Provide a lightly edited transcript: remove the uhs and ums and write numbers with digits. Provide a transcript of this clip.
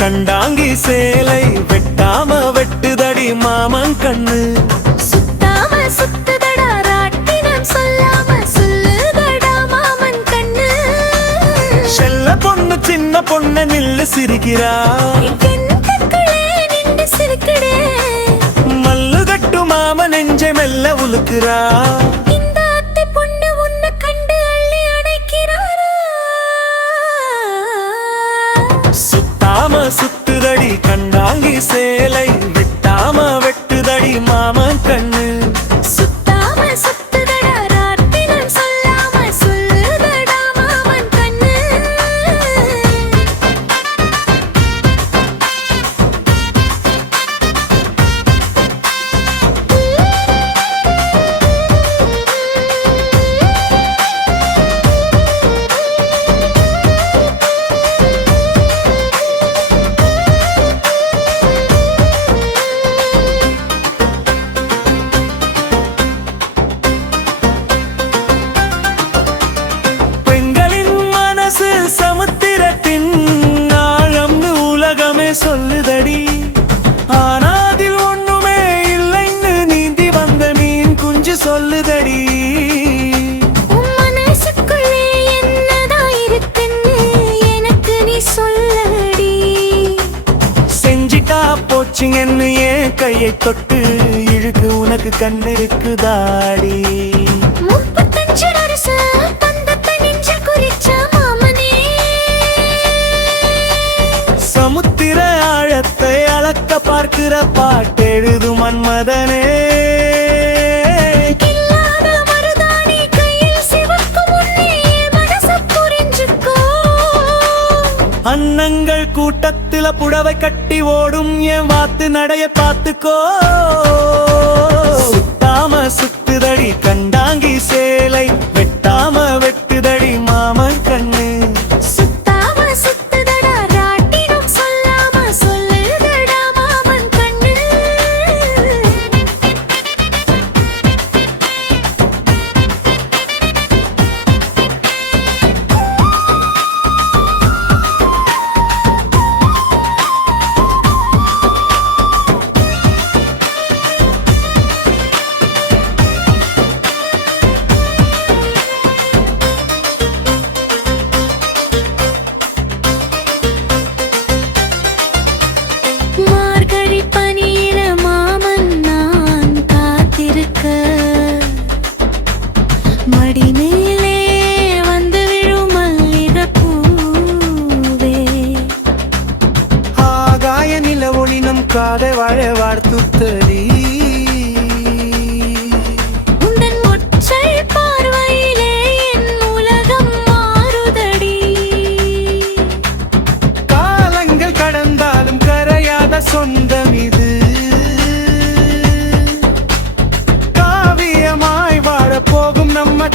கண்டாங்கி சேலை வெட்டாம வெட்டுதடி மாமன் கண்ணு. சுத்தாம சுத்துதடா ராட்டினம் சொல்லாம சொல்லுதடா மாமன் கண்ணு. செல்ல பொண்ணு சின்ன பொண்ணு நில்லு சிரிக்கிறா, நின்று சிரிக்கடே. மல்லு கட்டு மாமன் நெஞ்சை மெல்ல உலுக்குறா. இந்த அத்தை பொண்ணு உன்னை கண்டு அள்ளி அணைக்கிறாரா. சுத்தாம சுத்துதடி கண்டாங்கி சேலை வெட்டாம வெட்டுதடி மாமன் கண்ணு. சுத்தாம சுத்துதடா ராட்டினம் சொல்லாம சொல்லுதடா மாமன் கண்ணு. சமுத்திரத்தின் ஆழம்னு உலகமே சொல்லுதடி, ஆனாதில் ஒண்ணுமே இல்லைன்னு நீந்தி வந்த மீன் குஞ்சு சொல்லுதடி. மனசுக்குள்ளே என்னதான் இருக்குன்னு எனக்கு நீ சொல்லடி. செஞ்சிட்டா போச்சுங்கன்னு என் கையை தொட்டு இழுக்கு உனக்கு கண்ணு இருக்குதாடி. 35 வருஷம் தந்தத்தை நெஞ்சில் குறிச்ச சமுத்திர ஆழத்தை அளக்க பார்க்கிற பாட்டெழுது மன்மதனே. இல்லாத மருதாணி கையில் சிவக்கும் முன்னே மனச புரிஞ்சுக்கோ. அன்னங்கள் கூட்டத்தில புடவை கட்டி ஓடும் என் வாத்து நடைய பார்த்துக்கோ. சுத்தாம சுத்துதடி கண்டாங்கி சேலை வெட்டாம வெட்டுதடி மாமன் கண்ணு. சுத்தாம சுத்துதடா ராட்டினம் சொல்லாம சொல்லுதடா மாமன் கண்ணு. மார்கழி பனியில மாமன் நான் காத்திருக்க, மடி மேலே வந்து விழும் மல்லிகை பூவே. ஆகாய நில ஒளி நம் காதை வாழ வார்த்துத்தடி. உந்தன் ஒற்றை பார்வையிலே என் உலகம் மாறுதடி. காலங்கள் கடந்தாலும் கரையாத சொந்தம் இது, காவியமாய் வாழ போகும் நம்ம